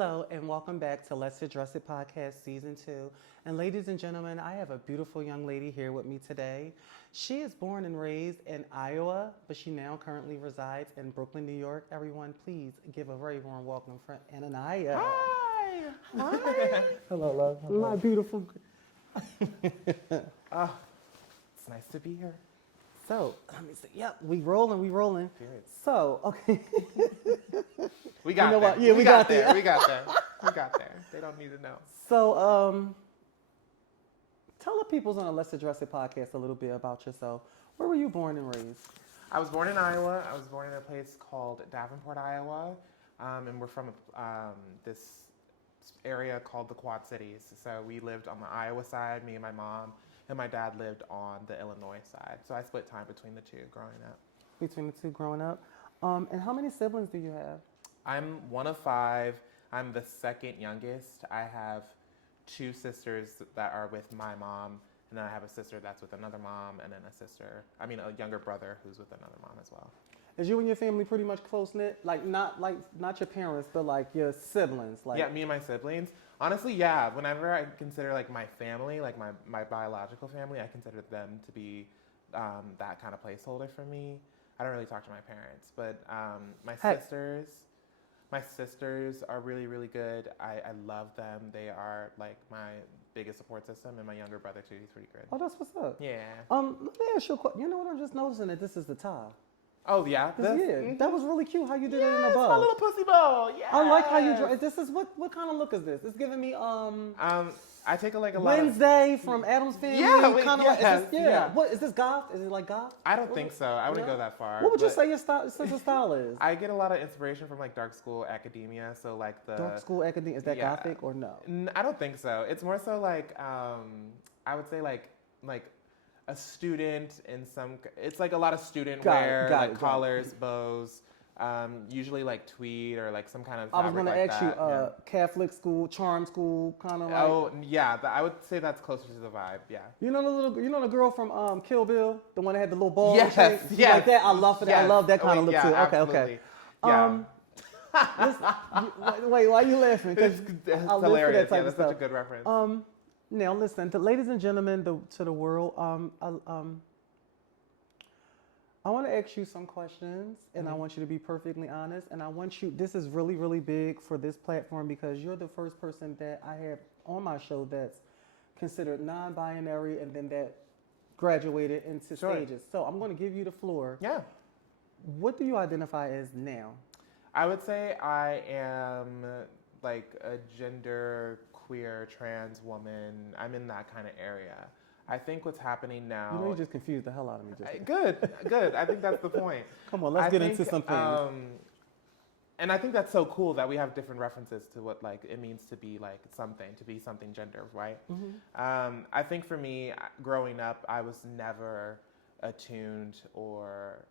Hello and welcome back to Let's Address It podcast season 2. And ladies and gentlemen, I have a beautiful young lady here with me today. She is born and raised in Iowa, but she now currently resides in Brooklyn, New York. Everyone, please give a very warm welcome for Anania. Hi! Hi! Hello, love. Hello. My beautiful. Oh, it's nice to be here. So, let me see. Yep, we rolling. Period. So, okay. We got know there. what? Yeah, we got there. We got there. We got there. They don't need to know. So, tell the people on the Let's Address It podcast a little bit about yourself. Where were you born and raised? I was born in Iowa. I was born in a place called Davenport, Iowa. And we're from this area called the Quad Cities. So we lived on the Iowa side, me and my mom, and my dad lived on the Illinois side. So I split time between the two growing up. Between the two growing up. And how many siblings do you have? I'm one of 5. I'm the second youngest. I have 2 sisters that are with my mom, and then I have a sister that's with another mom, and then a younger brother who's with another mom as well. Is you and your family pretty much close-knit? Not your parents, but like your siblings? Yeah, me and my siblings. Honestly, yeah. Whenever I consider like my family, like my biological family, I consider them to be that kind of placeholder for me. I don't really talk to my parents, but my sisters are really, really good. I love them. They are like my biggest support system, and my younger brother too. He's pretty good. Oh, that's what's up. Yeah. Let me ask you a question. You know what? I'm just noticing that this is the tie. Oh yeah. That was really cute how you did it in a Yes, bow. my little pussy bow. Yeah. I like how you draw. This is what kind of look is this? It's giving me I take a lot of Wednesday from Addams Family. Kind of yes, like, yeah. What is this goth? Is it like goth? I don't think so. I wouldn't go that far. What would you say your sense of style is? I get a lot of inspiration from like dark school academia. So like the dark school academia, is that gothic or no? I don't think so. It's more so like I would say like a student in some. It's like a lot of student wear, like collars, bows. Usually like tweed or like some kind of fabric. I was going to ask you, Catholic school, charm school, kind of like. Oh yeah, I would say that's closer to the vibe. Yeah. You know the girl from Kill Bill, the one that had the little ball. Yes, like that. I love that. Yes. I love that kind of look too. Absolutely. Okay. Wait, why are you laughing? It's hilarious. That's such a good reference. Now listen, ladies and gentlemen, to the world. I want to ask you some questions, and I want you to be perfectly honest. And I want you, this is really, really big for this platform because you're the first person that I have on my show that's considered non-binary and then that graduated into stages. So I'm going to give you the floor. Yeah. What do you identify as now? I would say I am like a gender queer trans woman. I'm in that kind of area. I think what's happening now. You know, you just confused the hell out of me. Good. I think that's the point. Come on, let's get into something. And I think that's so cool that we have different references to what like it means to be like something, to be something gender, right? Mm-hmm. I think for me, growing up, I was never attuned or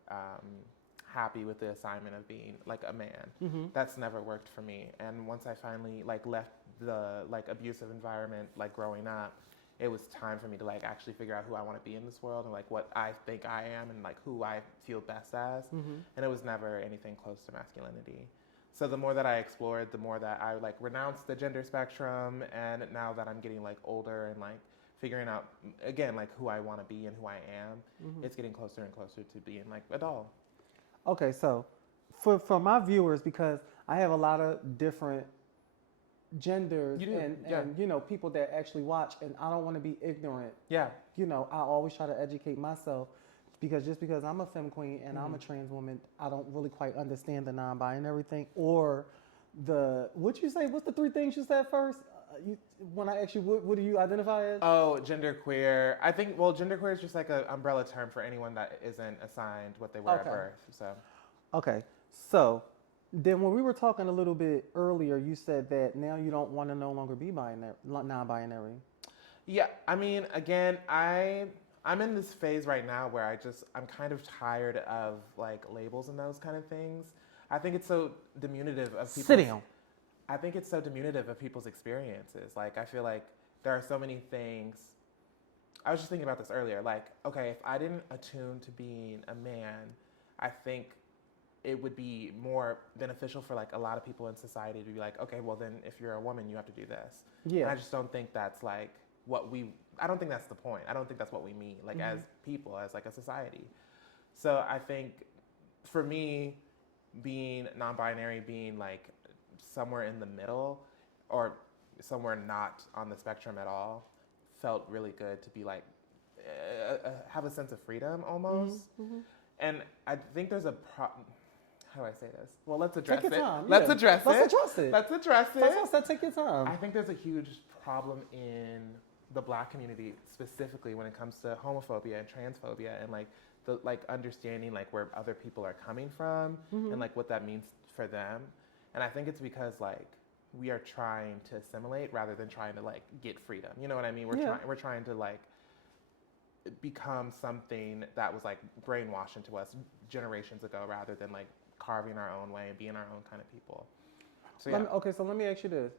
happy with the assignment of being like a man. Mm-hmm. That's never worked for me. And once I finally like left the like abusive environment, like growing up, it was time for me to like actually figure out who I want to be in this world and like what I think I am and like who I feel best as. Mm-hmm. And it was never anything close to masculinity. So the more that I explored, the more that I like renounced the gender spectrum. And now that I'm getting like older and like figuring out again like who I want to be and who I am, it's getting closer and closer to being like a doll. Okay, so for my viewers, because I have a lot of different genders and you know people that actually watch, and I don't want to be ignorant. Yeah. You know, I always try to educate myself because just because I'm a femme queen and I'm a trans woman, I don't really quite understand the non-binary thing or the what'd you say? What's the 3 things you said first? When I asked you, what do you identify as? Oh, genderqueer. I think genderqueer is just like an umbrella term for anyone that isn't assigned what they were at birth. So. Okay, so. Then when we were talking a little bit earlier, you said that now you don't want to no longer be non-binary. Yeah, I mean, again, I'm in this phase right now where I'm kind of tired of like labels and those kind of things. I think it's so diminutive of people's... Sit down. I think it's so diminutive of people's experiences. Like, I feel like there are so many things... I was just thinking about this earlier. Like, okay, if I didn't attune to being a man, I think it would be more beneficial for like a lot of people in society to be like, okay, well then if you're a woman, you have to do this. Yeah. And I just don't think that's like I don't think that's the point. I don't think that's what we mean, like as people, as like a society. So I think for me, being non-binary, being like somewhere in the middle or somewhere not on the spectrum at all, felt really good to be like, have a sense of freedom almost. And I think there's a how do I say this? Well, let's address it. Let's address it. Let's address it. Let's address it. That's what I said, take your time. I think there's a huge problem in the Black community, specifically when it comes to homophobia and transphobia, and like the like understanding like where other people are coming from and like what that means for them. And I think it's because like we are trying to assimilate rather than trying to like get freedom. You know what I mean? We're trying to like become something that was like brainwashed into us generations ago rather than like carving our own way and being our own kind of people. So yeah. So let me ask you this.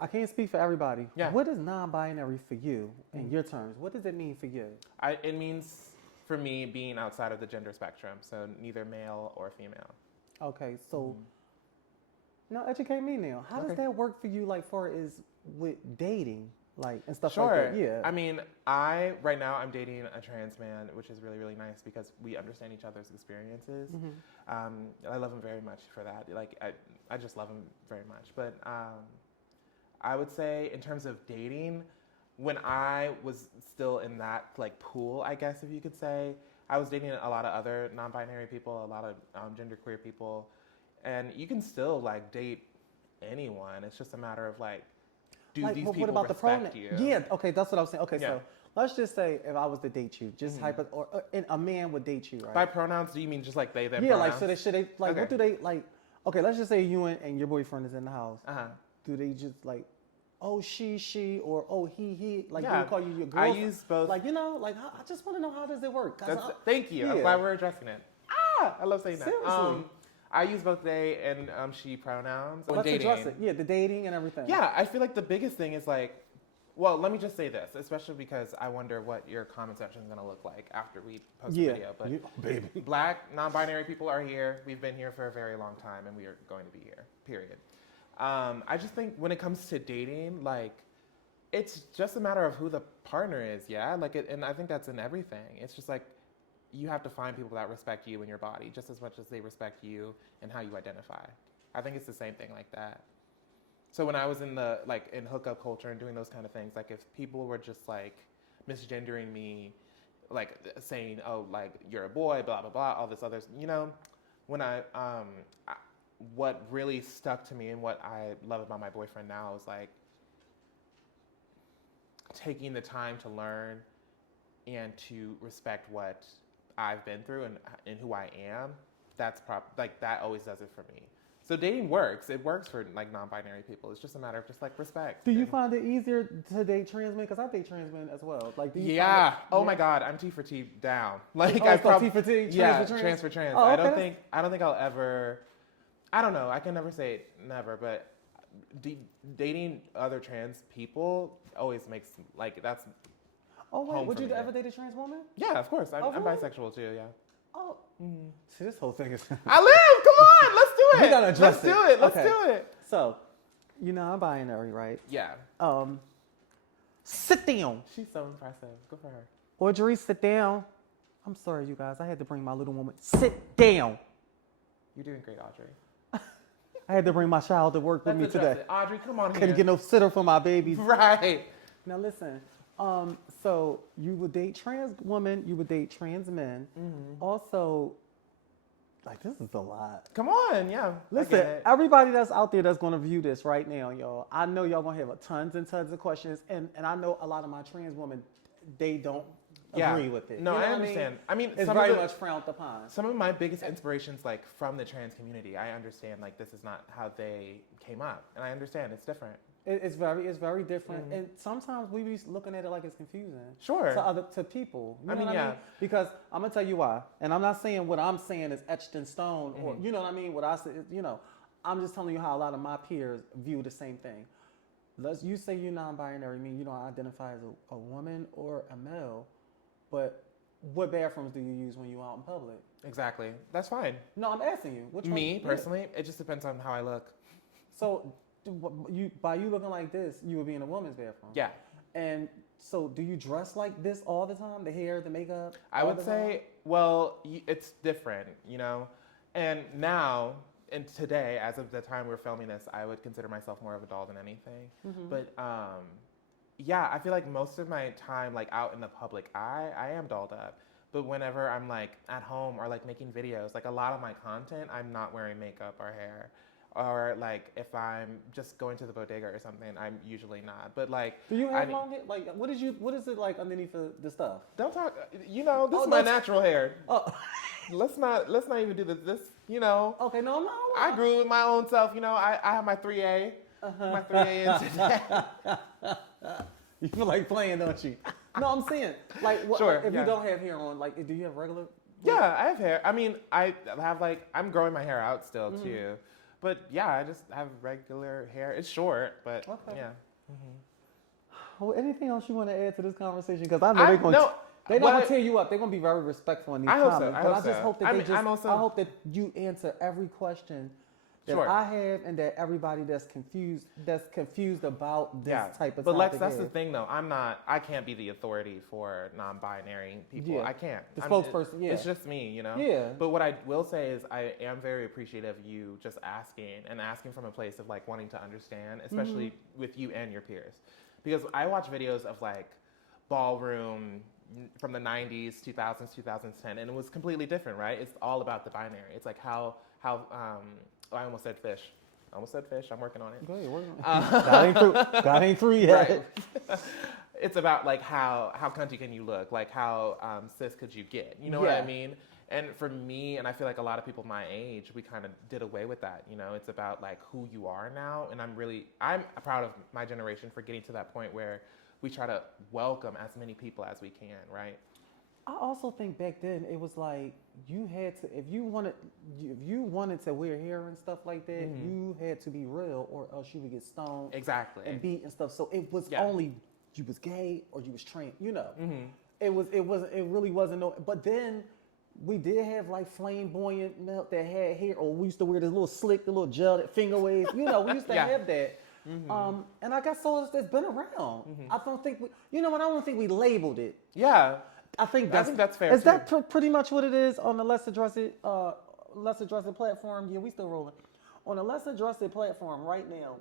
I can't speak for everybody. Yeah. What is non-binary for you in your terms? What does it mean for you? It means for me being outside of the gender spectrum, so neither male or female. Okay, so now educate me now. How does that work for you, like far as with dating, like and stuff like that? Yeah. I mean, right now I'm dating a trans man, which is really, really nice because we understand each other's experiences. I love him very much for that. Like I just love him very much. But I would say in terms of dating, when I was still in that like pool, I guess if you could say, I was dating a lot of other non-binary people, a lot of genderqueer people, and you can still like date anyone. It's just a matter of like, do like, these people respect you? Yeah, okay, that's what I was saying. Okay, so let's just say if I was to date you, just or a man would date you, right? By pronouns, do you mean just like they, them yeah, pronouns? like so they like what do they like? Okay, let's just say you and your boyfriend is in the house. Do they just like, oh she, or oh he? Like do they call you your girlfriend? I use both. Like like I just want to know how does it work? Thank you. I'm glad we're addressing it. I love saying that. Seriously. I use both they and she pronouns when Let's dating. address it. Yeah, the dating and everything. Yeah, I feel like the biggest thing is like, well, let me just say this, especially because I wonder what your comment section is going to look like after we post the video. But Black, non-binary people are here. We've been here for a very long time, and we are going to be here, period. I just think when it comes to dating, like, it's just a matter of who the partner is, yeah? Like, and I think that's in everything. It's just like, you have to find people that respect you and your body just as much as they respect you and how you identify. I think it's the same thing like that. So when I was in in hookup culture and doing those kind of things, like if people were just like misgendering me, like saying, oh, like you're a boy, blah, blah, blah, all this other, you know, when what really stuck to me and what I love about my boyfriend now is like taking the time to learn and to respect what I've been through and who I am. That's that always does it for me. So dating works. It works for like non-binary people. It's just a matter of just like respect. Do you find it easier to date trans men? Because I date trans men as well. Like, do you oh my God, I'm T for T down. Like T for T, trans for trans. Trans for trans. Oh, okay. I don't think I'll ever. I don't know. I can never say never, but dating other trans people always makes like that's. Oh wait, would you ever date a trans woman? Yeah, of course. I'm really? bisexual too. Yeah. Oh, see, this whole thing is. I live. Come on, let's do it. We gotta address it. Let's do it. So, you know I'm binary, right? Yeah. Sit down. She's so impressive. Good for her. Audrey, sit down. I'm sorry, you guys. I had to bring my little woman. Sit down. You're doing great, Audrey. I had to bring my child to work with me today. Audrey, come on here. Couldn't get no sitter for my babies. Right. Now listen. So you would date trans women, you would date trans men. Also, like this is a lot. Come on, yeah. Listen, everybody that's out there that's gonna view this right now, y'all, I know y'all gonna have tons and tons of questions, and I know a lot of my trans women, they don't agree with it. No, you know I understand. I mean, it's very much frowned upon. Some of my biggest inspirations, like from the trans community, I understand like this is not how they came up, and I understand it's different. It's very different, and sometimes we be looking at it like it's confusing. Sure. To people. You know what I mean? Because I'm gonna tell you why, and I'm not saying what I'm saying is etched in stone, or you know what I mean. What I say, I'm just telling you how a lot of my peers view the same thing. You say you're non-binary, mean you don't identify as a woman or a male, but what bathrooms do you use when you're out in public? Exactly. That's fine. No, I'm asking you. Which Me, one? personally, it just depends on how I look. So, by you looking like this, you would be in a woman's bathroom. Yeah. And so, do you dress like this all the time? The hair, the makeup? I would say, well, it's different, you know? And now, and today, as of the time we're filming this, I would consider myself more of a doll than anything. Mm-hmm. But, yeah, I feel like most of my time, like, out in the public eye, I am dolled up. But whenever I'm, like, at home or, like, making videos, like, a lot of my content, I'm not wearing makeup or hair. Or, like, if I'm just going to the bodega or something, I'm usually not. But, like... Do you have long hair? Like, what is it like underneath the stuff? Don't talk... You know, this is my natural hair. Oh. Let's not even do this, you know. Okay, no. I grew with my own self, you know. I have my 3A. My 3A in today. You feel like playing, don't you? No, I'm saying, like, what, sure, if you don't have hair on, like, do you have regular... Yeah, I have hair. I mean, I have, like, I'm growing my hair out still, too. But, yeah, I just have regular hair. It's short, but, yeah. Well, anything else you want to add to this conversation? Because I know they're going to... They're not gonna tear you up. They're gonna be very respectful in these comments. I just hope that I hope that you answer every question that I have, and that everybody that's confused about this type of topic. But that's the thing, though. I can't be the authority for non-binary people. Yeah. I can't. The spokesperson. Yeah. It's just me, you know. Yeah. But what I will say is, I am very appreciative of you just asking from a place of like wanting to understand, especially with you and your peers, because I watch videos of like ballroom from the 90s, 2000s, 2010, and it was completely different, right? It's all about the binary. It's like how I almost said fish. I'm working on it. Go ahead, work on it. God ain't through yet. Right. It's about like how cunty can you look? Like how cis could you get? You know what I mean? And for me, and I feel like a lot of people my age, we kind of did away with that. You know, it's about like who you are now, and I'm proud of my generation for getting to that point where we try to welcome as many people as we can, right? I also think back then it was like you had to, if you wanted to wear hair and stuff like that, you had to be real, or else you would get stoned, and beat and stuff. So it was only you was gay or you was trans, you know. It really wasn't no. But then we did have like flamboyant melt that had hair, or we used to wear this little slick, the little gel, that finger waves. You know, we used to have that. And I guess so it's been around. I don't think I don't think we labeled it. Yeah. I think that's fair. Is that pretty much what it is on the Let's Address It platform? Yeah, we still rolling. On the Let's Address It platform right now,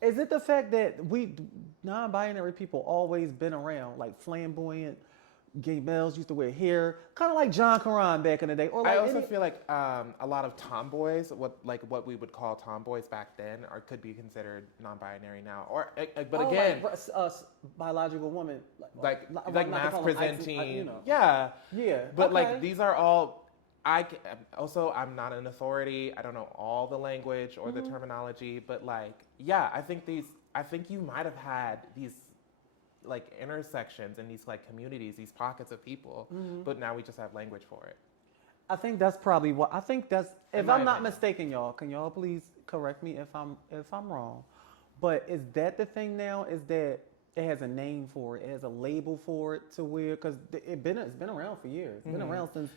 is it the fact that we non-binary people always been around, like flamboyant gay males used to wear hair, kind of like John Karan back in the day? Or like I also feel like a lot of tomboys, what we would call tomboys back then, could be considered non-binary now. Or but again, like, biological woman, like mass presenting, yeah. But like these are all. I'm not an authority. I don't know all the language or the terminology, but like I think you might have had these like intersections in these like communities, these pockets of people, but now we just have language for it. I think that's probably what I think that's. If I'm not mistaken, y'all, can y'all please correct me if I'm wrong? But is that the thing now? Is that it has a name for it, it has a label for it to where, because it's been around for years. It's been around since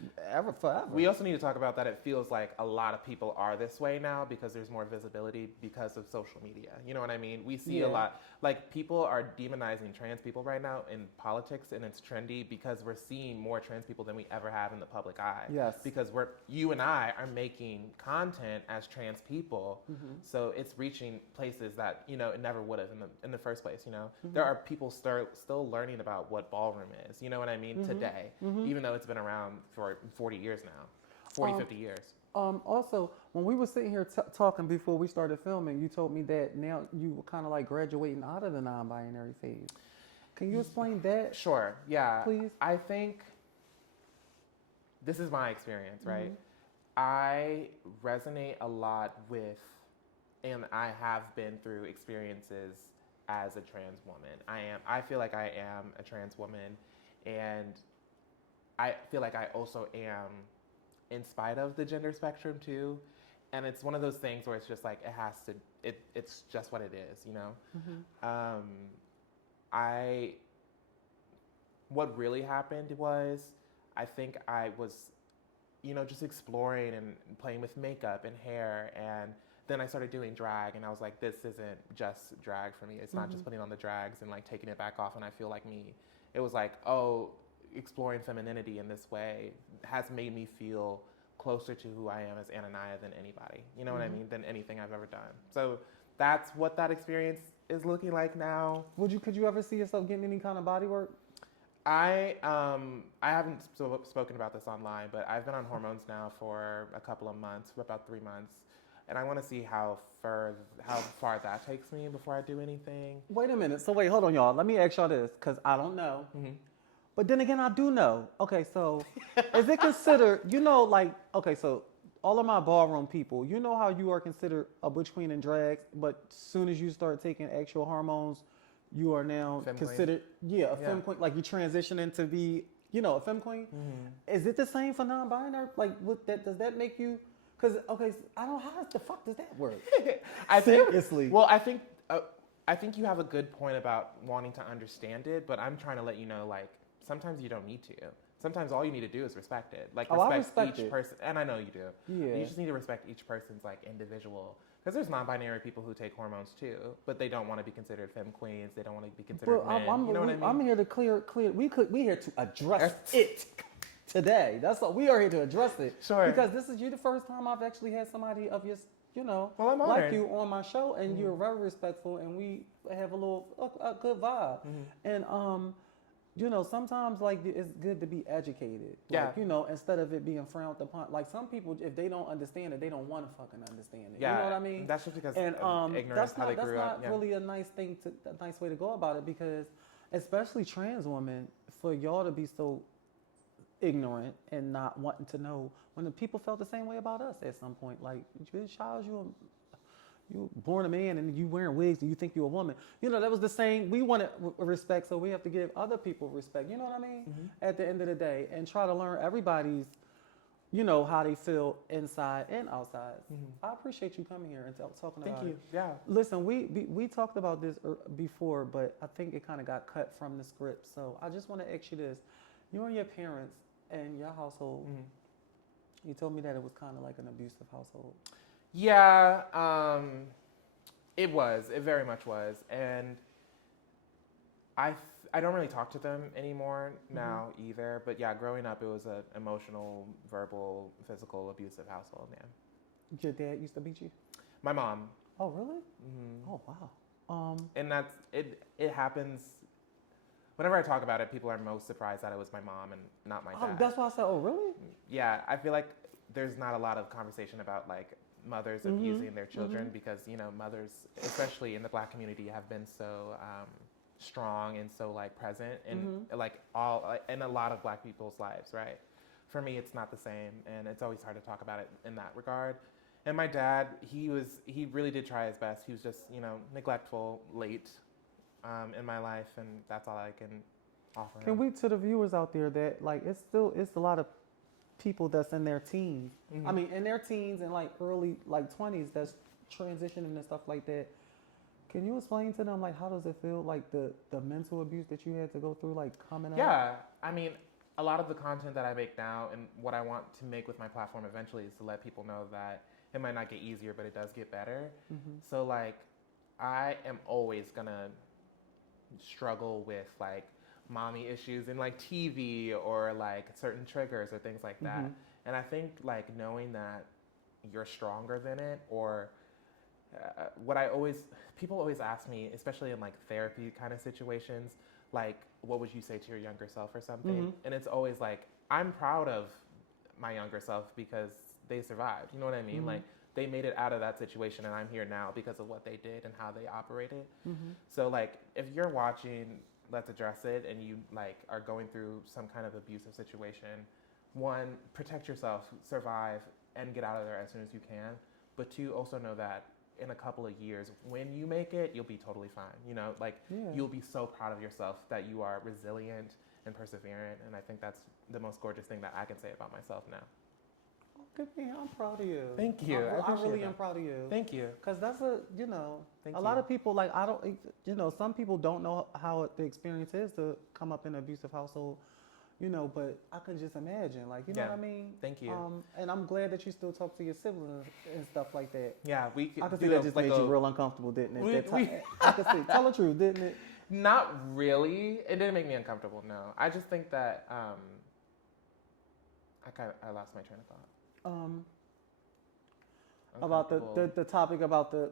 forever. We also need to talk about that. It feels like a lot of people are this way now because there's more visibility because of social media. You know what I mean? We see a lot, like people are demonizing trans people right now in politics, and it's trendy because we're seeing more trans people than we ever have in the public eye. Yes. Because you and I are making content as trans people, so it's reaching places that it never would have in the first place. There are people still learning about what ballroom is, you know what I mean, today, even though it's been around for 40 years now, 50 years. Also, when we were sitting here talking before we started filming, you told me that now you were kind of like graduating out of the non-binary phase. Can you explain that? Sure, yeah. Please? I think this is my experience, right? I resonate a lot with, and I have been through experiences as a trans woman. I feel like I am a trans woman, and I feel like I also am in spite of the gender spectrum too. And it's one of those things where it's just like it's just what it is, what really happened was, I think I was, just exploring and playing with makeup and hair, and then I started doing drag, and I was like, this isn't just drag for me. It's not just putting on the drags and like taking it back off and I feel like me. It was like, oh, exploring femininity in this way has made me feel closer to who I am as Anania than anybody. You know what I mean? Than anything I've ever done. So that's what that experience is looking like now. Could you ever see yourself getting any kind of body work? I haven't spoken about this online, but I've been on hormones now for a couple of months, for about 3 months, and I want to see how far that takes me before I do anything. Wait a minute. So wait, hold on, y'all. Let me ask y'all this, because I don't know. But then again, I do know. Okay, so is it considered, okay, so all of my ballroom people, you know how you are considered a butch queen in drag, but as soon as you start taking actual hormones, you are now considered, a femme queen. Like you transition into be, a femme queen. Is it the same for non-binary? Like, does that make you? Because I don't. How the fuck does that work? Seriously. I think you have a good point about wanting to understand it, but I'm trying to let you know, like, sometimes you don't need to. Sometimes all you need to do is respect it. Like, respect each person. And I know you do. Yeah. You just need to respect each person's, like, individual. Because there's non-binary people who take hormones, too. But they don't want to be considered femme queens. They don't want to be considered men. You know what I mean? I'm here to clear. We here to address it today. That's what we are here to address it. Sure. Because this is the first time I've actually had somebody of your, well, I'm like you on my show. And you're very respectful. And we have a good vibe. And, sometimes like it's good to be educated. Like, instead of it being frowned upon. Like some people, if they don't understand it, they don't want to fucking understand it. Yeah, you know what I mean? That's just because of ignorance, how they grew up. That's not really a nice way to go about it, because especially trans women, for y'all to be so ignorant and not wanting to know, when the people felt the same way about us at some point. Like, child, you born a man and you wearing wigs and you think you're a woman. That was the same. We wanted respect, so we have to give other people respect. You know what I mean? At the end of the day, and try to learn everybody's, how they feel inside and outside. I appreciate you coming here and talking about it. Thank you. Yeah. Listen, we talked about this before, but I think it kind of got cut from the script. So I just want to ask you this. You and your parents and your household, you told me that it was kind of like an abusive household. Yeah, it was. It very much was. And I don't really talk to them anymore now either. But yeah, growing up, it was an emotional, verbal, physical, abusive household, man. Your dad used to beat you? My mom. Oh, really? Oh, wow. And that's, it happens, whenever I talk about it, people are most surprised that it was my mom and not my dad. That's why I said, oh, really? Yeah, I feel like there's not a lot of conversation about, like, mothers abusing their children because, mothers, especially in the Black community, have been so strong and so, like, present in, in a lot of Black people's lives, right? For me, it's not the same, and it's always hard to talk about it in that regard. And my dad, he really did try his best. He was just, neglectful, late in my life, and that's all I can offer. Can we, to the viewers out there, that, like, it's a lot of people that's in their teens. I mean, in their teens and like early, like 20s, that's transitioning and stuff like that. Can you explain to them, like, how does it feel, like the mental abuse that you had to go through, like, coming up? Yeah, I mean, a lot of the content that I make now and what I want to make with my platform eventually is to let people know that it might not get easier, but it does get better. So, like, I am always gonna struggle with, like, mommy issues in, like, TV or, like, certain triggers or things like that. And I think, like, knowing that you're stronger than it, or people always ask me, especially in, like, therapy kind of situations, like, what would you say to your younger self or something? And it's always like, I'm proud of my younger self because they survived. You know what I mean? Like, they made it out of that situation, and I'm here now because of what they did and how they operated. So, like, if you're watching Let's Address It and you, like, are going through some kind of abusive situation, one, protect yourself, survive, and get out of there as soon as you can. But two, also know that in a couple of years, when you make it, you'll be totally fine. You'll be so proud of yourself that you are resilient and perseverant. And I think that's the most gorgeous thing that I can say about myself now. Look at me. I'm proud of you. Thank you. I really am proud of you. Thank you. Because that's a Lot of people, like, I don't, some people don't know how the experience is to come up in an abusive household, but I can just imagine, like, you know what I mean? Thank you. And I'm glad that you still talk to your siblings and stuff like that. Yeah, I can see that just made you real uncomfortable, didn't it? I can see. Tell the truth, didn't it? Not really. It didn't make me uncomfortable, no. I just think that I lost my train of thought. About the topic about the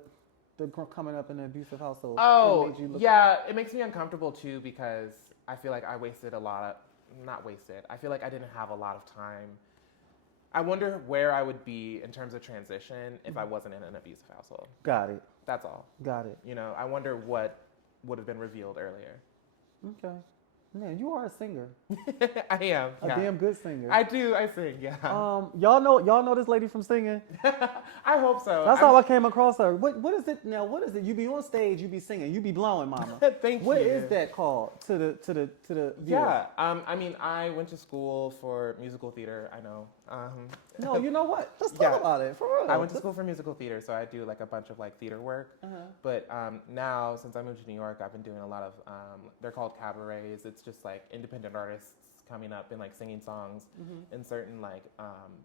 coming up in an abusive household. Oh, yeah. It makes me uncomfortable, too, because I feel like I wasted not wasted. I feel like I didn't have a lot of time. I wonder where I would be in terms of transition if I wasn't in an abusive household. Got it. That's all. Got it. I wonder what would have been revealed earlier. Okay. Man, you are a singer. I am. A damn good singer. I do. I sing. Yeah. Y'all know this lady from singing. I hope so. That's how I came across her. What is it now? What is it? You be on stage, you be singing, you be blowing, mama. Thank you. What is that called to the viewer? Yeah. I mean, I went to school for musical theater. I know. No, you know what? Let's talk about it for real. I went to school for musical theater, so I do like a bunch of like theater work. But now, since I moved to New York, I've been doing a lot of. They're called cabarets. It's just like independent artists coming up and like singing songs in certain like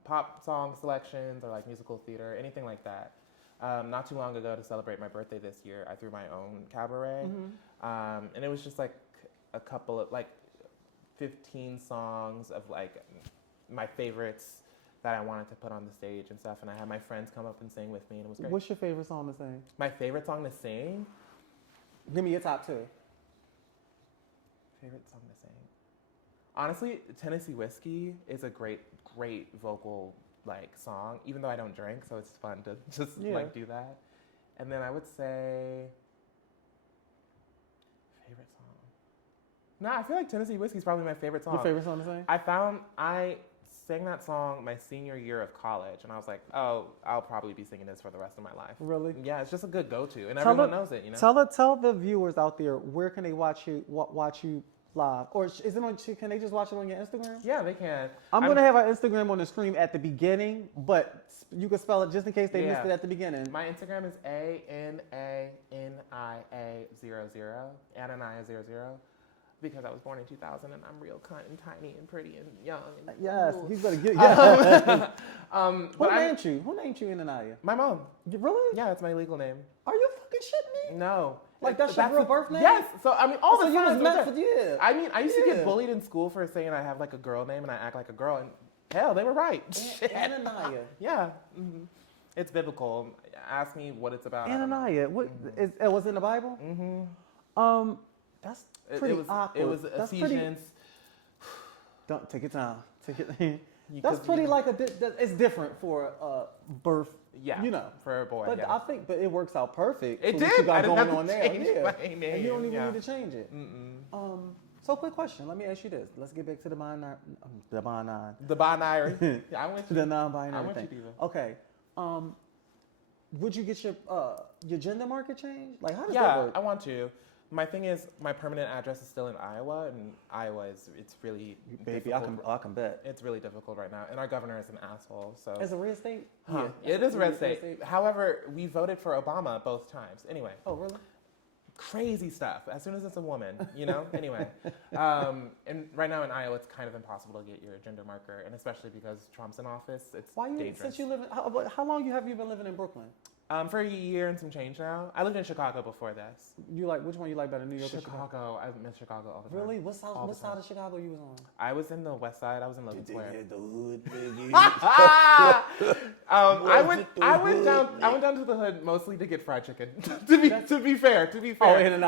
pop song selections or like musical theater, anything like that. Not too long ago, to celebrate my birthday this year, I threw my own cabaret, and it was just like a couple of like 15 songs of like my favorites that I wanted to put on the stage and stuff, and I had my friends come up and sing with me, and it was great. What's your favorite song to sing? My favorite song to sing? Give me your top two. Favorite song to sing? Honestly, Tennessee Whiskey is a great vocal like song, even though I don't drink, so it's fun to just like do that. And then I would say favorite song. No, I feel like Tennessee Whiskey is probably my favorite song. Your favorite song to sing? I sang that song my senior year of college, and I was like, oh, I'll probably be singing this for the rest of my life. Really? Yeah, it's just a good go-to, and everyone knows it. Tell the viewers out there, where can they watch you live, or is it on? Can they just watch it on your Instagram? Yeah, they can. I'm gonna have our Instagram on the screen at the beginning, but you can spell it just in case they missed it at the beginning. My Instagram is ANANIA00, Anania00. Because I was born in 2000 and I'm real cunt and tiny and pretty and young. And yes, cool. you better get. Who named you? Who named you Anania? My mom. Really? Yeah, it's my legal name. Are you fucking shitting me? No. Like that's your real birth name? Yes. So I mean, all the you time. was meant for I mean, I used to get bullied in school for saying I have like a girl name and I act like a girl, and hell, they were right. Anania. Yeah. Mm-hmm. It's biblical. Ask me what it's about. Anania. What was it in the Bible? Mm-hmm. That's pretty awkward. It was Ephesians. Don't take your time. That's pretty like it's different for birth. Yeah, for a boy. But yeah. I think it works out perfect. It for did. What you got I didn't going have on to there. change my name. And you don't even need to change it. Mm-mm. So quick question. Let me ask you this. Let's get back to the binary. The binary. I went to the non-binary I went thing. to Diva. Okay. Would you get your gender marker changed? Like how does that work? I want to. My thing is, my permanent address is still in Iowa, and Iowa it's really difficult. I can bet. It's really difficult right now, and our governor is an asshole. So it's a red state. Yeah, it is a red state. However, we voted for Obama both times. Anyway. Oh really? Crazy stuff. As soon as it's a woman, Anyway, and right now in Iowa, it's kind of impossible to get your gender marker, and especially because Trump's in office, it's dangerous. Since you live how long have you been living in Brooklyn? For a year and some change now. I lived in Chicago before this. Which one you like better, New York or Chicago? I miss Chicago all the time. Really? What side of Chicago you was on? I was in the west side. I was in Logan Square. The hood, I went down to the hood mostly to get fried chicken. to be fair. Oh, and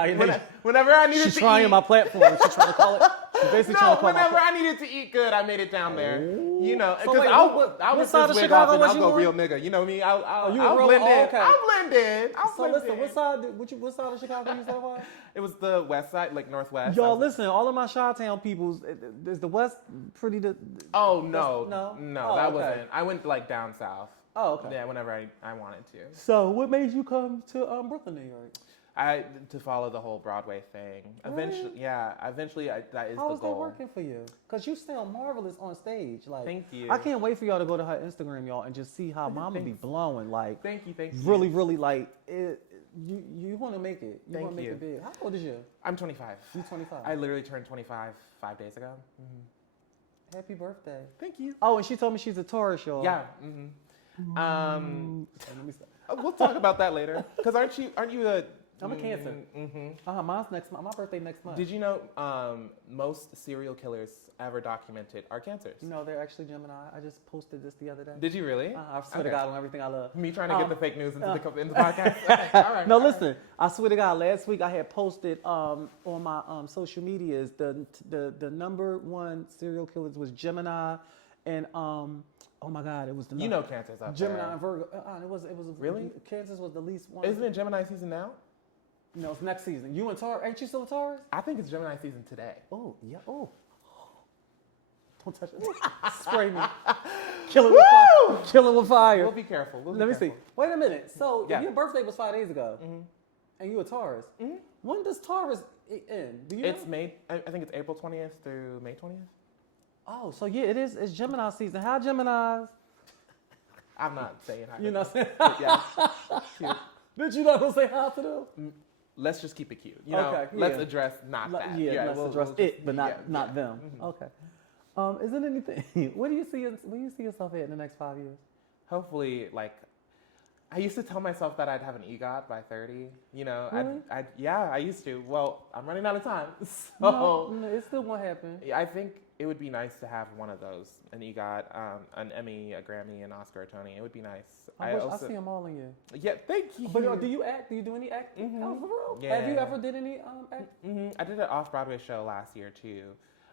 whenever I needed to eat. She's trying my platform. She's trying to call it. Whenever I needed to eat good, I made it down there. Because I was side of wig Chicago off and was I'll you go on? real nigga. You know me. I'll real- blend in. okay. I'll blend in. Listen, what side of Chicago you said it was? It was the west side, like northwest. Y'all, listen, all of my Chi-Town peoples, is the west pretty... Oh, no. No? That wasn't. I went like down south. Oh, okay. Yeah, whenever I wanted to. So what made you come to Brooklyn, New York? To follow the whole Broadway thing. Eventually, Really? that is How the is that goal. working for you? Because you sound marvelous on stage. Like, Thank you. I can't wait for y'all to go to her Instagram, y'all, and just see how Mama be Thanks. blowing. Like, Thank you. really, really, like, you want to make it. You Thank want to make you. it big. How old is you? I'm 25. You 25. I literally turned 25 5 days ago. Mm-hmm. Happy birthday. Thank you. Oh, and she told me she's a Taurus, y'all. Yeah. Mm-hmm. Let me stop. We'll talk about that later. Because aren't you a... I'm a Cancer. Mm-hmm. Mine's next month. My birthday next month. Did you know most serial killers ever documented are cancers? No, they're actually Gemini. I just posted this the other day. Did you really? I swear to God on everything I love. Me trying to get the fake news into the podcast. Okay, all right. No, listen. I swear to God, last week I had posted on my social medias the number one serial killers was Gemini, and oh my God, it was the cancers out Gemini there. and Virgo. It was Really? Kansas was the least one. Isn't it Gemini season now? No, it's next season. You and Taurus? Ain't you still a Taurus? I think it's Gemini season today. Oh yeah. Oh. Don't touch it. Spray me. Kill it with fire. Kill it with fire. We'll be careful. Let me see. Wait a minute. So Yeah. if your birthday was 5 days ago, and you a Taurus, when does Taurus end? Do you It's know? May. I think it's April 20th through May 20th. Oh, so yeah, it is. It's Gemini season. How Geminis? I'm not saying how. You know what I'm saying? Yeah. Cute. Did you not gonna say hi to them? Let's just keep it cute. You know, Okay, let's yeah. address not that. Yeah, let's we'll address just- it, but yeah, not them. Mhm. Okay. Is it anything? Where do you see yourself at in the next 5 years? Hopefully, like, I used to tell myself that I'd have an EGOT by 30. You know, Really? I used to. Well, I'm running out of time. So No, it still won't happen. I think it would be nice to have one of those, an EGOT, an Emmy, a Grammy, an Oscar, a Tony. It would be nice. I see them all in you. Yeah, thank you. But do you act? Do you do any acting? Oh, for real? Yeah. Have you ever did any act? I did an off-Broadway show last year, too.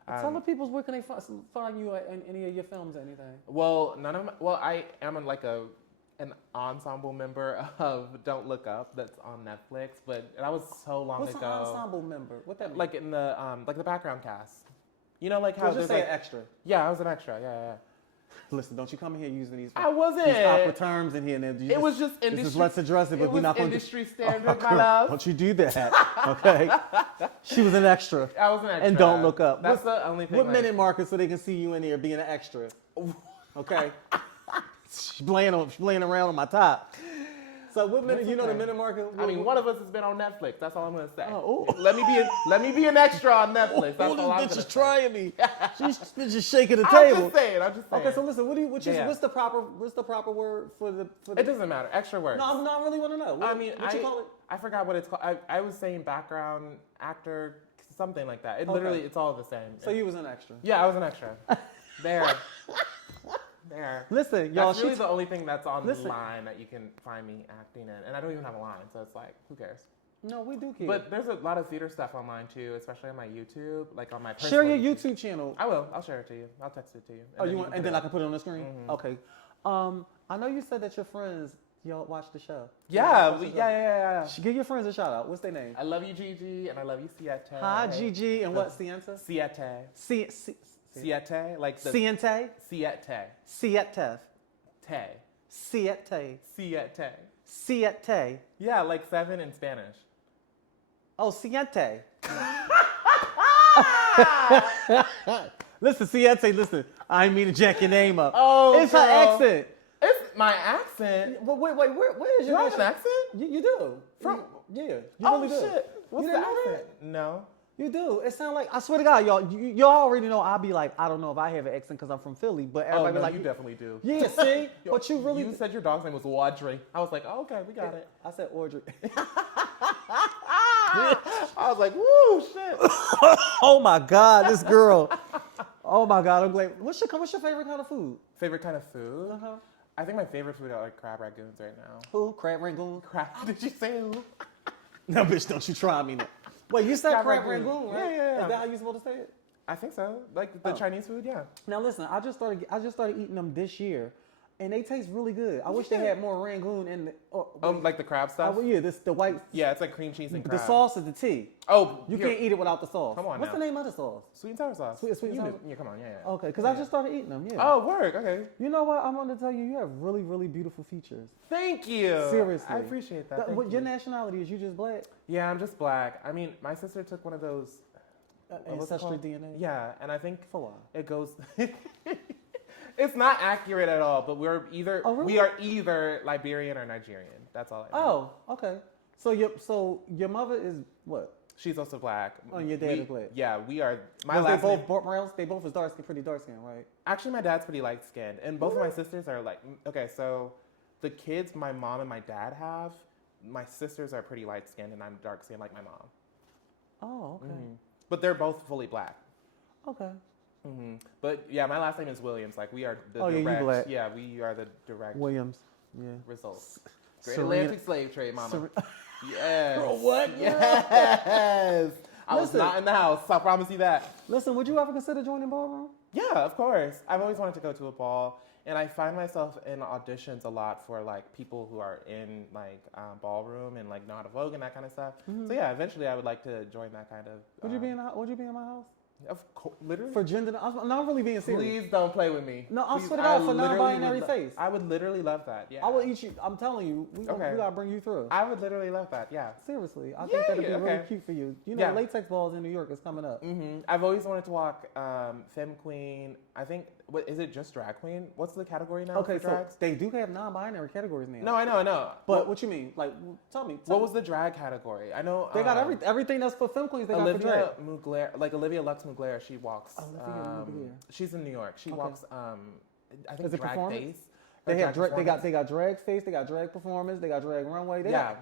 Tell the people where can they find you in any of your films or anything? Well, I am an ensemble member of Don't Look Up that's on Netflix, but that was so long What's ago. an ensemble member? What that mean? Like in the the background cast. You know, like how just there's say like an extra. Yeah, I was an extra. Yeah. Listen, don't you come in here using these. I wasn't. These proper terms in here. It was just industry. This is let's address it, but we're not going to. Industry standard, my love. Don't you do that? Okay. She was an extra. I was an extra. And Don't Look Up. That's the only thing. What minute marker so they can see you in there being an extra? Okay. She's laying around on my top. So what minute? That's You know the okay. minute marker. I mean, one of us has been on Netflix. That's all I'm gonna say. Oh, ooh. Let me be an extra on Netflix. That's all I'm this gonna bitch is say. trying me. She's just shaking the I'm table. just saying. Okay, so listen. Yeah. What's the proper word for the? It doesn't matter. Extra words. No, I really want to know. What you call it? I forgot what it's called. I was saying background actor, something like that. Okay. Literally, it's all the same. So you was an extra. Yeah, I was an extra. There. Listen, y'all. That's really the only thing that's online that you can find me acting in, and I don't even have a line, so it's like, who cares? No, we do care. But there's a lot of theater stuff online too, especially on my YouTube, like on my share personal your YouTube channel. I will. I'll share it to you. I'll text it to you. Oh, you want? And then I can put it on the screen. Mhm. Okay. I know you said that your friends y'all watch the show. Yeah, Watch the show. yeah. Give your friends a shout out. What's their name? I love you, Gigi, and I love you, Siete. Hi, Gigi, and what? Sienta? Siete. Siete, like the Siente? Siete. Siete. Te. Siete. Siete. Siete. Yeah, like 7 in Spanish. Oh, Siente. Listen, Siete, listen. I didn't mean to jack your name up. Oh, it's her girl. accent. It's my accent. But wait, where is Do your I have an accent? You do. From- Yeah. You Oh, really do. shit. What's You the didn't know accent? No. You do. It sounds like, I swear to God, y'all already know I'll be like, I don't know if I have an accent because I'm from Philly, but everybody be like, you definitely do. yeah, see? But you really. You said your dog's name was Audrey. I was like, oh, okay, we got it. I said Audrey. I was like, woo, shit. Oh my God, this girl. Oh my God, I'm glad. What's your favorite kind of food? Favorite kind of food? Uh-huh. I think my favorite food are like crab ragoons right now. Who? Crab rangoon? Crab? Did you say who? No, bitch, don't you try me now. Wait, you said Crab crab rangoon. rangoon, right? Yeah. Is that how you supposed to say it? I think so. Like the Oh. Chinese food, yeah. Now listen, I just started eating them this year. and they taste really good. I wish they had more Rangoon in the. Like the crab stuff? Yeah, the white. Yeah, it's like cream cheese and crab. The sauce is the tea. Oh, you can't eat it without the sauce. Come on What's now. the name of the sauce? Sweet and sour sauce. Sweet and sour? Yeah, come on, yeah. Okay, because I just started eating them, yeah. Oh, work, okay. You know what? I wanted to tell you, you have really, really beautiful features. Thank you. Seriously. I appreciate that. What your nationality is? You just black? Yeah, I'm just black. I mean, my sister took one of those... Ancestry DNA? Yeah, and I think For what? it goes... It's not accurate at all, but we are either Liberian or Nigerian. That's all I know. Oh, okay. So your mother is what? She's also black. Oh, and your dad is black. Yeah, we are. They both is dark skin, pretty dark skin, right? Actually, my dad's pretty light skinned, and both of my sisters are like. Okay, so the kids my mom and my dad have, my sisters are pretty light skinned, and I'm dark skinned like my mom. Oh, okay. Mm-hmm. But they're both fully black. Okay. Mm-hmm. But yeah, my last name is Williams. Like we are the direct. Yeah, you black. Yeah, we are the direct. Williams. Yeah. Results. Great Atlantic slave trade, mama. Yes. Bro, what? Yes. I was not in the house. I promise you that. Listen, would you ever consider joining ballroom? Yeah, of course. I've always wanted to go to a ball, and I find myself in auditions a lot for like people who are in like ballroom and like Not a Vogue and that kind of stuff. Mm-hmm. So yeah, eventually I would like to join that kind of. Would you be in my house? Of course, literally. For gender, I'm not really being serious. Please don't play with me. No, I swear to God, for non-binary face. I would literally love that. Yeah. I will eat you. I'm telling you, we gotta bring you through. I would literally love that. Yeah. Seriously, I think that'd be really cute for you. You know, latex balls in New York is coming up. Mm-hmm. I've always wanted to walk femme queen. I think what is it? Just drag queen? What's the category now? Okay, for drags? So they do have non-binary categories now. No, I know. But what you mean? Like, tell me. What was the drag category? I know they got everything that's for femme queens. They got for drag. Mugler, like Olivia Lux Mugler, she walks. Olivia Mugler. She's in New York. She walks. I think is it drag face. They got drag face. They got drag performance. They got drag runway. They got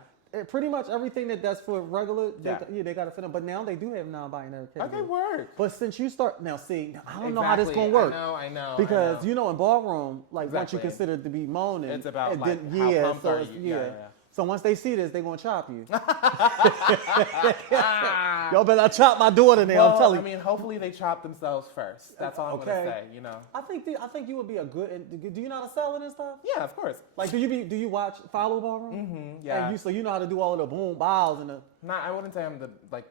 pretty much everything that's for regular. They got to fit in. But now they do have non-binary categories. Okay, work. But since you start now, see, I don't know how this gonna work. I know. Because you know, in ballroom, like once you consider to be moaning, it's about like how pumped are you? Yeah. So once they see this, they're gonna chop you. Y'all better not chop my daughter now. Well, I'm telling you. I mean, hopefully they chop themselves first. That's all I'm gonna say. You know. I think you would be a good. Do you know how to sell it and stuff? Yeah, of course. Like, do you follow ballroom? Mm-hmm. Yeah. And you know how to do all of the boom bows and the. Nah, I wouldn't say I'm the like.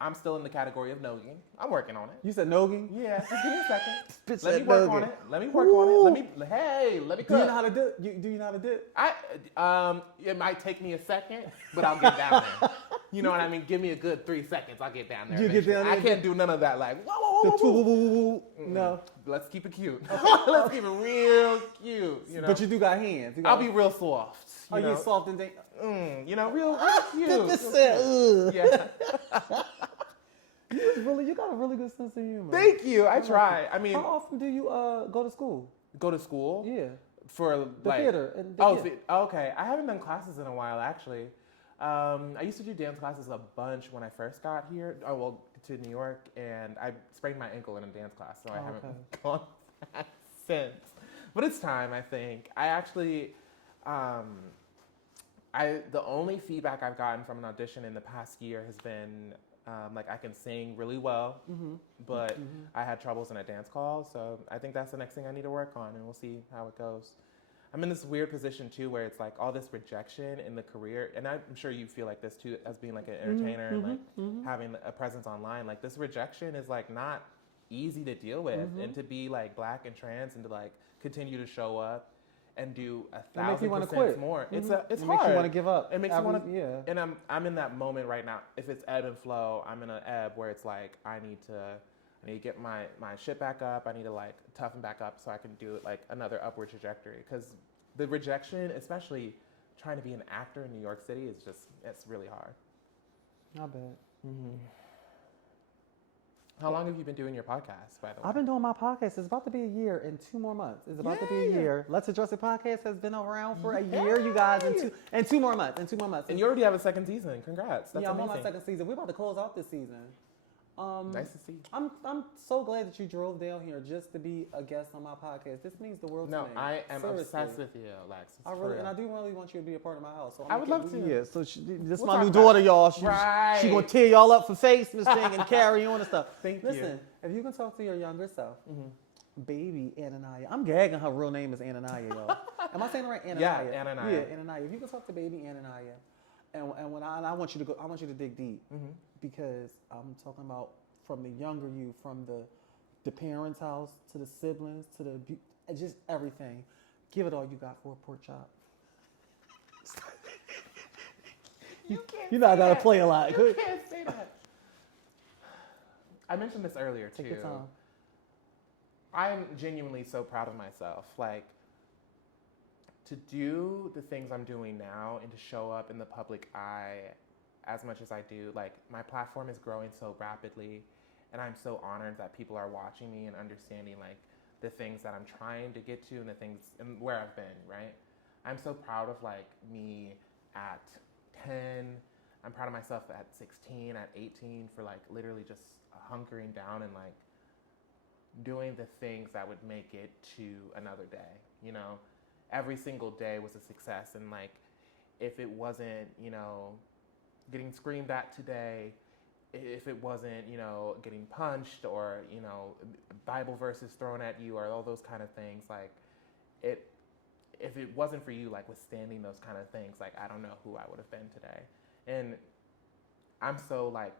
I'm still in the category of noggin. I'm working on it. You said noggin? Yeah. Just give me a second. Let me work on it. Let me work on it. Let me cook. Do you know how to dip? Do you know how to dip? It might take me a second, but I'll get down there. You know what I mean? Give me a good 3 seconds. I'll get down there. You get down there? I can't do none of that. Like whoa. No. Let's keep it cute. Let's keep it real cute. You know. But you do got hands. I'll be real soft. You soft and you know, real cute. Yeah. You got a really good sense of humor. Thank you. I try. I mean, how often do you go to school? Go to school? Yeah. For the theater. Okay. I haven't done classes in a while, actually. I used to do dance classes a bunch when I first got here. To New York, and I sprained my ankle in a dance class, so I haven't gone back since. But it's time, I think. I actually, the only feedback I've gotten from an audition in the past year has been like I can sing really well, but I had troubles in a dance call, so I think that's the next thing I need to work on, and we'll see how it goes. I'm in this weird position too where it's like all this rejection in the career, and I'm sure you feel like this too as being like an entertainer and like having a presence online. Like this rejection is like not easy to deal with, and to be like black and trans and to like continue to show up and do 1,000% more. It's hard. It makes you want to give up. It makes you want to. And I'm in that moment right now. If it's ebb and flow, I'm in an ebb where it's like I need to get my shit back up. I need to like toughen back up so I can do like another upward trajectory. Because the rejection, especially trying to be an actor in New York City, it's really hard. Not bad. How long have you been doing your podcast, by the way? I've been doing my podcast. It's about to be a year in 2 more months. It's about to be a year. Let's Address It podcast has been around for a year, you guys, in 2 more months. And you already have a second season. Congrats. That's I'm amazing. on my second season. We're about to close out this season. Nice to see. I'm so glad that you drove down here just to be a guest on my podcast. This means the world to me. No, I am obsessed with you, Lex. And I do really want you to be a part of my house. So I would love to. Yeah, so this is my new daughter, y'all. She gonna tear y'all up for face, Miss Thing, and carry on and stuff. Thank you. Listen, if you can talk to your younger self baby Anania. I'm gagging. Her real name is Anania, y'all. Am I saying it right? Anania. Yeah, Anania. Yeah, Anania. If you can talk to baby Anania, and when I want you to go, I want you to dig deep because I'm talking about from the younger you, from the parents' house to the siblings to the just everything. Give it all you got for a pork chop. You can't. You know I gotta that. play a lot. You can't say that. I mentioned this earlier too. Take your time. I'm genuinely so proud of myself. Like, to do the things I'm doing now and to show up in the public eye as much as I do, like, my platform is growing so rapidly, and I'm so honored that people are watching me and understanding, like, the things that I'm trying to get to and the things and where I've been, right? I'm so proud of, like, me at 10. I'm proud of myself at 16, at 18 for, like, literally just hunkering down and, like, doing the things that would make it to another day, you know? Every single day was a success, and, like, if it wasn't, you know, getting screamed at today, if it wasn't, you know, getting punched or, you know, Bible verses thrown at you or all those kind of things, like, if it wasn't for you, like, withstanding those kind of things, like, I don't know who I would have been today. And I'm so, like,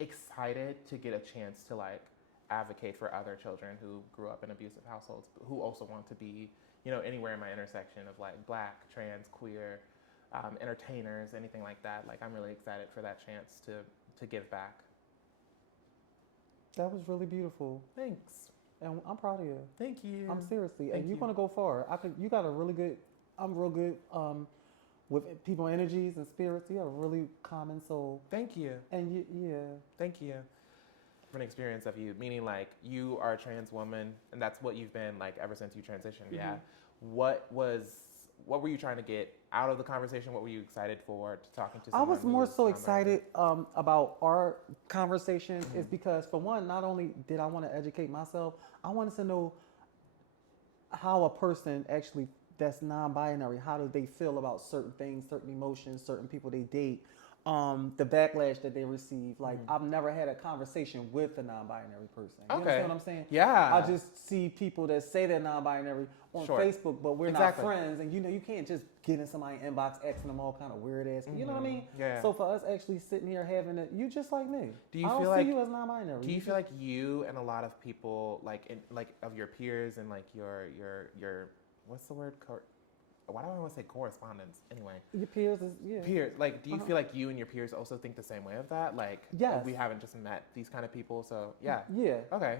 excited to get a chance to, like, advocate for other children who grew up in abusive households, who also want to be, you know, anywhere in my intersection of, like, Black, trans, queer, entertainers, anything like that. Like, I'm really excited for that chance to give back. That was really beautiful. Thanks. And I'm proud of you. Thank you. I'm seriously. Thank And you're you. gonna go far. You got a really good, I'm real good with people energies and spirits. You have a really common soul. Thank you. And yeah. Thank you. For an experience of you, meaning, like, you are a trans woman and that's what you've been, like, ever since you transitioned. Yeah. What were you trying to get out of the conversation? What were you excited for to talking to I someone? was more so excited about our conversation is because, for one, not only did I want to educate myself, I wanted to know how a person actually that's non-binary, how do they feel about certain things, certain emotions, certain people they date, the backlash that they receive. Like, I've never had a conversation with a non-binary person. You understand what I'm saying? Yeah. I just see people that say they're non-binary on Facebook, but we're not friends. And, you know, you can't just get in somebody's inbox asking them all kind of weird ass. You know what I mean? Yeah. So for us actually sitting here having it, you just like me. Do you I don't feel see like you as non-binary. Do you feel like you and a lot of people, like, of your peers and, like, your what's the word? Why do I want to say correspondence? Anyway. Your peers is, yeah. Peers. Like, do you feel like you and your peers also think the same way of that? Like, yes. We haven't just met these kind of people, so yeah. Yeah. Okay.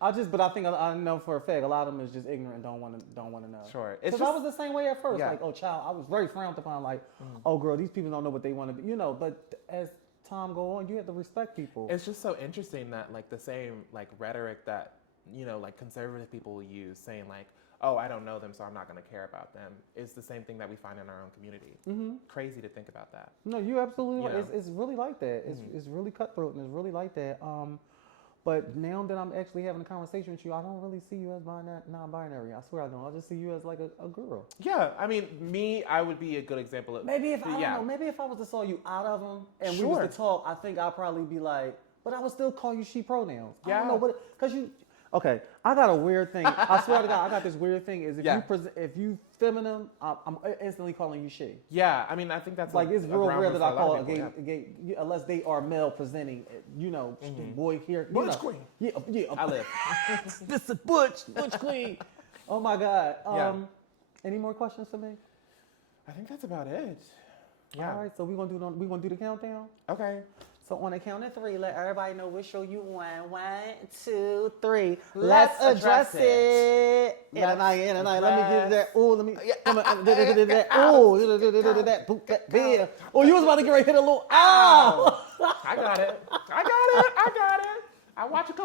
But I think I know for a fact a lot of them is just ignorant, don't want to know. Sure. Because I was the same way at first. Yeah. Like, oh, child, I was very frowned upon. Like, oh, girl, these people don't know what they want to be. You know, but as time go on, you have to respect people. It's just so interesting that, like, the same, like, rhetoric that, you know, like, conservative people will use, saying, like, oh, I don't know them, so I'm not going to care about them, is the same thing that we find in our own community. Crazy to think about that. No, you absolutely You know? It's really like that. It's really cutthroat, and it's really like that. But now that I'm actually having a conversation with you, I don't really see you as non-binary. I swear I don't. I just see you as, like, a girl. Yeah, I mean, I would be a good example of... Maybe if, I don't know, maybe if I was to saw you out of them and we was to talk, I think I'd probably be like, but I would still call you she pronouns. Yeah. I don't know, because you... Okay, I got a weird thing. I swear to God, I got this weird thing. Is if you feminine, I'm instantly calling you she. Yeah, I mean, I think that's like it's real rare that I call a gay, unless they are male presenting. You know, boy here, Butch queen. Yeah, I live. This is Butch queen. Oh my God. Any more questions for me? I think that's about it. Yeah. All right, so we gonna do the countdown. Okay. So on the count of 3, let everybody know which show you want. 1, 2, 3. Let's address it. Anania. Let me get that. Oh, let me. That. Oh, that. Boot that bed. Oh, you was about to get ready to hit a little. Ow! I got it. I watch a couple.